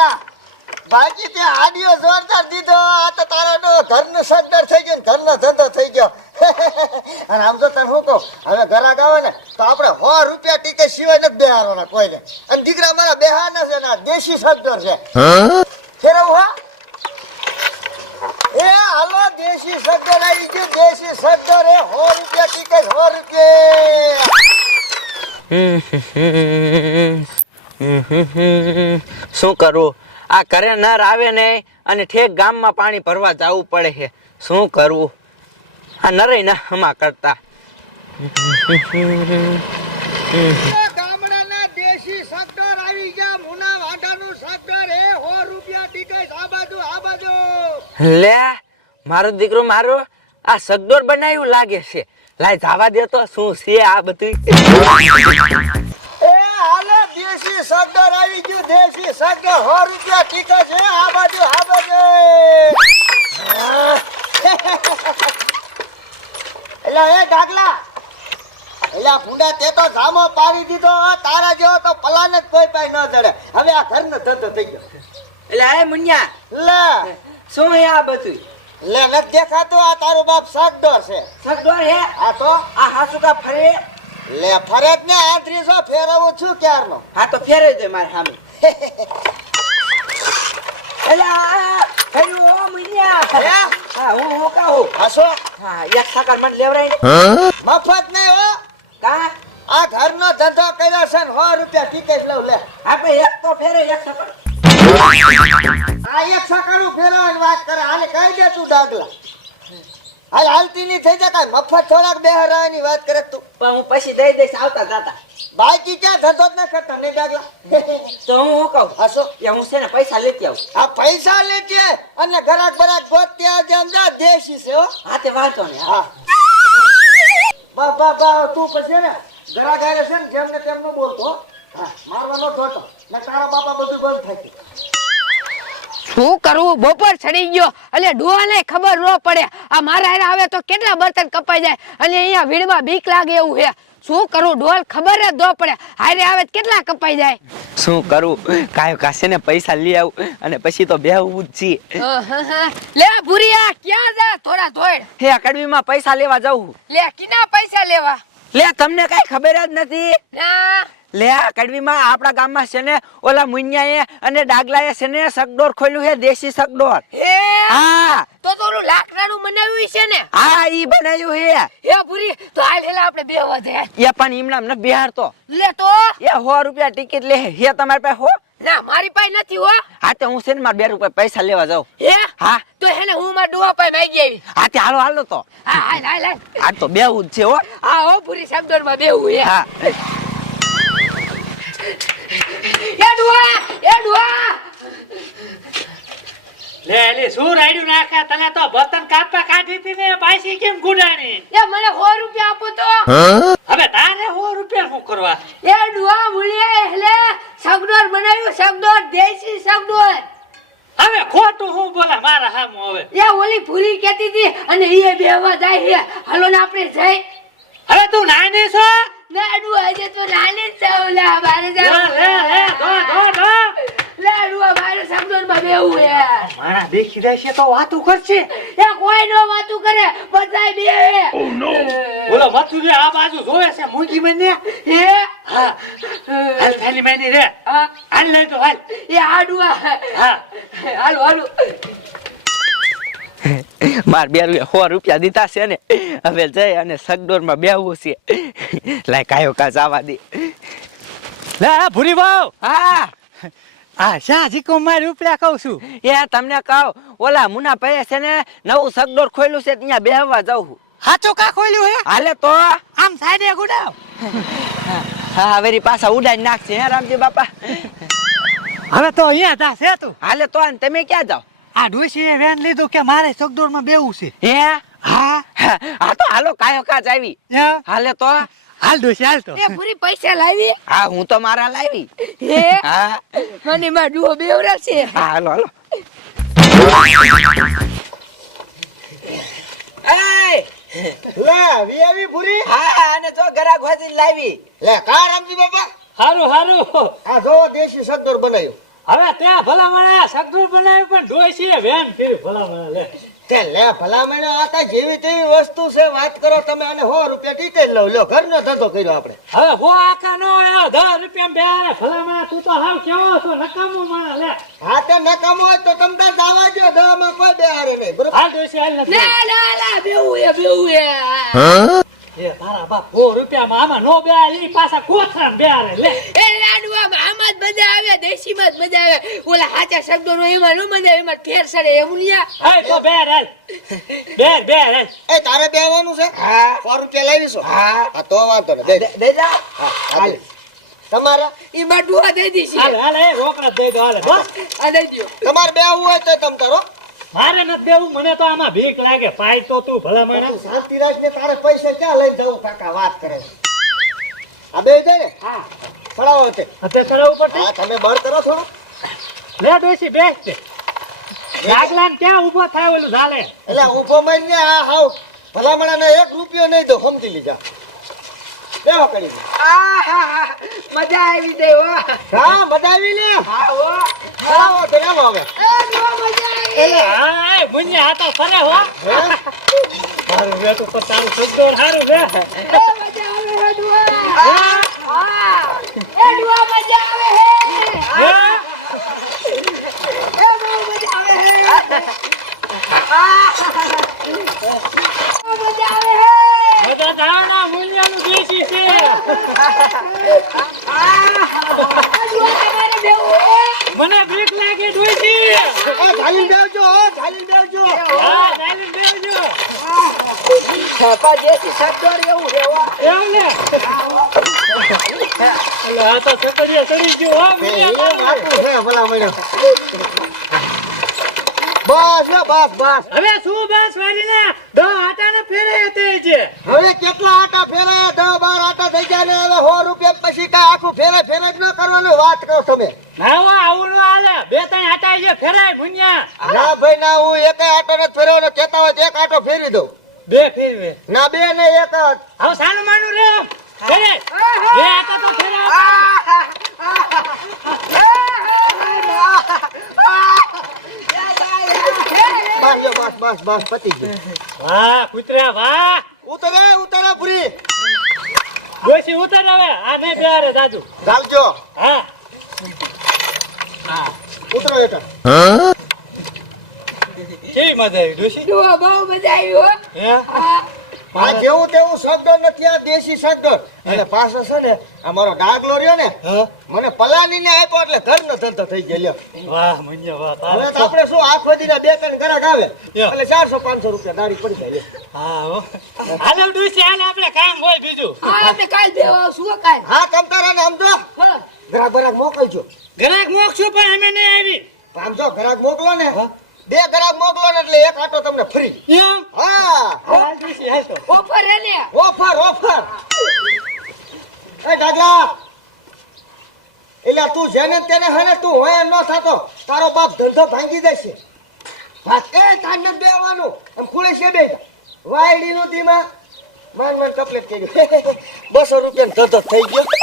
ઢોકળા બાકી તે આડિયો જોરદાર દીધો. આ તો તારો તો ઘરનો સજ્જર થઈ ગયો ઘરનો ધંધો થઈ ગયો. અને આમ તો તને શું કહું, હવે ઘરાક આવે ને, તો આપણે સો રૂપિયા ટિકિટ સિવાય નથી બેહારવાના કોઈને. અને દીકરા મારા બેહારના છે ને દેશી સજ્જર છે. ફેરવું, હા? એ હાલો, દેશી સજ્જર આવી ગયો દેશી સજ્જર એ સો રૂપિયા ટિકિટ સો રૂપિયા. શું કરું? આ ઘરે નર આવે ને અને ઠેક ગામમાં પાણી ભરવા જવું પડે છે. શું કરવું આ નરે ના હમા કરતા લે મારો દીકરો મારો આ સગડોર બનાવ્યું લાગે છે. લાય જવા દે તો શું છે આ બધું? દેશી સગર આવી ગયું દેશી સગર. સો રૂપિયા ટિકિટ છે આ બાજુ આ બાજુ. એલા એ ગાગલા એલા ભૂંડા તે તો જામો પાડી દીધો તારા જેવો તો પલાને જ કોઈ પાઈ ન ચડે. હવે આ ઘરનો ધંધો થઈ ગયો. એટલે હે મુન્યા. લે. શું હે આ બધું લે નથી દેખાતું આ તારો બાપ સગડો છે. સગડો હે? આ તો? આ હાસુકા ફરે. લે ફરજ ને આંતરીસો ફેરવું છું ક્યારનો? હા તો ફેરવી દે મારે સામે એલા આ ફેર્યું ઓ મુન્યા હા હું હું. કહું હસો હા એક સાકર મને લેવરાય ને મફત નહીં હો. કા? આ ઘરનો ધંધો કર્યો છે ને સો રૂપિયા ટિકિટ લઉં લે. આપણે એક તો ફેરે એક સાકર. આ એક સકાળું ફેરવાની વાત કરે. હાલે કહી દે તું ડાગલા. હાલ હાલતી ની થઈ જાય કાંઈ મફત થોડાક બેહરાવાની વાત કરે તું. પણ હું પછી દઈ દઈશ આવતા જાતા. બાકી ક્યાં ધંધો જ ન કરતા નહીં ડાગલા. તો હું હું કહું? હસો એ હું છે ને પૈસા લેતી આવું. આ પૈસા લેતી અને ઘરાક બરાક ગોતતી આવજે આમ જા દેશી છે હો. હા તે વાંચો ને હા. બા બા બા તું પછી ને ઘરાક ગાયરે છે ને જેમ ને તેમ ન બોલતો હો. મારવાનો જોતો ને તારા બાપા બધું બંધ થાય શું કરવું બપોર ચડી ગયો. એટલે ડોહાને ખબર ન પડે. આ મારા હારે આવે તો કેટલા બર્તન કપાઈ જાય. અને અહીંયા ભીડમાં બીક લાગે એવું છે શું કરવું ડોલ ખબર જ ન પડે. હારે આવે કેટલા કપાઈ જાય? શું કરું? કાયો કાસે ને પૈસા લઈ આવું. અને પછી તો બેહવું જ છી. લે ભૂરિયા ક્યાં જા? થોડા ધોડ. હે અકેડમીમાં પૈસા લેવા જાઉં લે કિના પૈસા લેવા? લે તમને કઈ ખબર જ નથી? ના લે કડવીમાં આપણા ગામમાં છે ને ઓલા મુન્યાએ અને ડાગલાએ છે ને સગડોર ખોલ્યું છે દેશી સગડોર હા? તો તો ઓલું લાકડાનું બનાવ્યું છે ને? હા ઈ બનાવ્યું છે. એ પૂરી તો હાલ હેલા આપણે બે વધે એ પણ ઈમણા ને બિહાર તો લે તો. એ 100 રૂપિયા ટિકિટ લે હે તમારી પાસે હો. ના મારી પાસે નથી હો. હા તે હું છે ને મારા બે રૂપિયા પૈસા લેવા જાઉં. હે? હા. તો હેને હું મારા ડોહા પાસે માંગી આવી. હા તે હાલો હાલો તો. હા હાલ હાલ હાલ. આ તો બેવું જ છે હો. આ હો પૂરી શબ્દોરમાં બેવું હે. હા. એ ડુઆ લે એલી શું રાડ્યું નાખ્યા? તને તો બતન કાપવા કાઢી હતી ને પાછી કેમ ગુડાણી? એ મને સો રૂપિયા આપો તો. હવે તારે સો રૂપિયા શું કરવા? એ ડુઆ મુળિયા એટલે સગડોર બનાવ્યું સગડોર દેશી સગડોર હવે ખોટું હું બોલે મારા હામું હવે. એ ઓલી પૂરી કેતી હતી અને એ બેહવા જાય હાલો ને આપણે જઈ. હવે તું નાની છો? ડુઆ આજે તો નાની જ જાવ લા બારે જાવ લે લે ધો ધો ધો. લાડુ ડુઆ સમજણમાં બેવું હે મારા દેખી જાય છે તો વાતું કરશે. એ કોઈ નો વાતું કરે બધાય નો બોલો મથું રે આ બાજુ જોવે છે મૂકી મને? હે હા. હાલ થાલી મેની રે. હા. હાલ લઈ તો હાલ. એ આડુઆ હા. હાલો હાલો. માર બે સો રૂપિયા દીધા છે ને. હવે જઈ અને સગડોરમાં બેહવું છે. લાય કાયો કા જવા દે. લા ભૂરી ભાવ હા. હા શા જીકો મારી ઉપલા કહું છું? એ તમને કહો ઓલા મુના ભાઈએ છે ને નવું સગડોર ખોલ્યું છે ત્યાં બેહવા જાઉં હાચો કા ખોલ્યું હે? હાલે તો. આમ સાઈડે ગુડાવ. હા વેરી પાછા ઉડાઈ નાખશે હે રામજી બાપા. હવે તો અહીંયા જા છે તું. હાલે તો તમે ક્યાં જાઓ? આ ડોશીએ વેન લીધું કે મારે ચોકડોરમાં બેવું છે. હે? હા. હા તો હાલો કાયો કાચ આવી. હાલે તો. હાલ ડોશી હાલ તો. એ પૂરી પૈસા લાવી. હા હું તો મારા લાવી. હે? હા. મને માં ડુઓ બેવરા છે. હા હાલો હાલો. એય! લે વીઆવી પૂરી હા અને જો ગરા ખોજી લાવી. લે કા રામજી બાપા? હારું હારું. આ જો દેશી સદ્દર બનાવ્યું. હવે ત્યાં ભલામણા સગડું બનાવ્યું પણ ડોશીએ વેન ફીર ભલામણા લે. તે લે ભલામણ આ તો જેવી તેવી વસ્તુ છે વાત કરો તમે અને સો રૂપિયા ટીકે લઉં. લો ઘરનો ધંધો કર્યો આપણે. હવે હો આખા નો આવ્યો દસ રૂપિયા બે હારે ભલામણા તું તો હાવ કેવો છો નકામું માણા લે. હા તે નકામો હોય તો તમને દાવા જો દવામાં કોઈ બે હારે નહીં બરોબર? હાલ ડોશી હાલ નથી. ના ના લે બેવું એ બેવું એ. એ તારા બાપ સો રૂપિયામાં આમાં નો બે ઈ પાછા કોથરા બે લે. એ લાડવામાં આમાં જ મજા આવે દેશીમાં જ મજા આવે. ઓલા શબ્દો નો એમાં નો મજા આવે એમાં ઠેર સડે એવું લ્યા એ તો બે હાલ. બે બે હાલ. એ તારે બેવાનું છે? હા. સો રૂપિયા લાવીશું? હા. તો વાંધો ને દે દે જા. હા તમારા? ડુઆ દઈ દીધી હાલ હાલ એ રોકડા દો હાલે બસ આ દઈ દ્યો. તમારે બે આવવું હોય તો તમ તારો મારે નથી દેવું મને તો આમાં ભીખ લાગે. પાય તો તું ભલામણા શાંતિ રાખજે તારે પૈસા ક્યાં લઈ જવું? કાકા વાત કરે આ બે જાય ને? હા. ચડાવો તે. અત્યારે ચડાવવું પડશે? હા તમે બળ કરો થોડો. લે ડોશી બેસ તે. ડાકલાને ક્યાં ઊભો થાય ઓલું ઝાલે? એટલે ઊભો ને આ હાવ ભલામણાને એક રૂપિયો નહીં દો સમજી લીધા. બેહો કરી મજા આવી દે હો. હા મજા આવી લે હા હો. પડાવો તો એમ હવે. એ ડુઆ મજા આવી એટલે હા એ ફરે હો. સારું રે તું તારું શબ્દો સારું રે. મજા આવે હે ડુઆ હા? એ ડુઆ મજા આવે હે હે? એ બહુ મજા આવે હે બહુ મજા આવે હે બધા નાના મુન્યાનું દેશી છે તમારે બેવું હે મને બીક લાગે ડોશી આ ચાલીને બેસજો. હો હા ચાલી બેસજો. છાપા જેથી શબ્દો એવું રેવા એમ ને? એટલે આ તો ચકડીયા ચડી ગયો હો એ મુન્યા વાતું બસ બસ બસ. હવે શું બસ વાળીને દો આટાને ફેરે તે છે હવે કેટલા આટા ફેરાયા? દસ બાર આટા થઈ ગયા ને હવે સો રૂપિયા પછી કા આખું ફેરે ફેરે જ ન કરવાનું? વાત કરો તમે. ના આવું ફેરાય મુન્યા. ના ભાઈ ના હું એક આટો ને ફેરવો ને કેતા હોય એક આટો ફેરવી દઉં. બે ફેરવે. ના બે ને એક જ. હવે સાનું માનું રે. બે આટો તો ફેરાય બસ બસ બસ બસ પતી ગયું. વાહ કૂતર્યા વાહ. ઉતરે ઉતરે પૂરી ડોશી ઉતર હવે. આ નહીં બેહારે દાદુ. ચાલજો હા. ઉતરો હેઠળ. કેવી મજા આવી ડોશી? ડુઆ બહુ મજા આવી હો. હા? આ જેવું તેવું શબ્દ નથી આ દેશી શબ્દ. અને પાછો છે ને આ ડાગલો રહ્યો ને મને પલાની ને આપ્યો એટલે ઘરનો ધંધો થઈ ગયો વાહ મુન્યા વાહ હવે તો આપણે શું આખો દીના બે ત્રણ ગ્રાહક આવે? એટલે ચારસો પાંચસો રૂપિયા દાડી પડી જાય લ્યો. હા હાલો આપણે કામ હોય બીજું. હા કાલ આવશું કાલ? હા તમતારા ને સમજો. ગ્રાહક બરાક મોકલજો. ગ્રાહક મોકશું પણ અમે નહીં આવી. સમજો ગ્રાહક મોકલો ને બે ગ્રાહક મોકલો ને એટલે એક આટો તમને ફ્રી. હા. હાલ ડોશી હાલ તો ઓફર હે ને? Offer offer. એ ડાગલા એટલે તું જેને તેને હે ને તું હોય એમ ન થતો. તારો બાપ ધંધો ભાંગી દેશે એ તાન ન બેવાનું. એમ ખુલે છે બે વાયડી નું ધીમા. માન માન કપલેટ કર્યું બસો રૂપિયા ધંધો થઈ ગયો.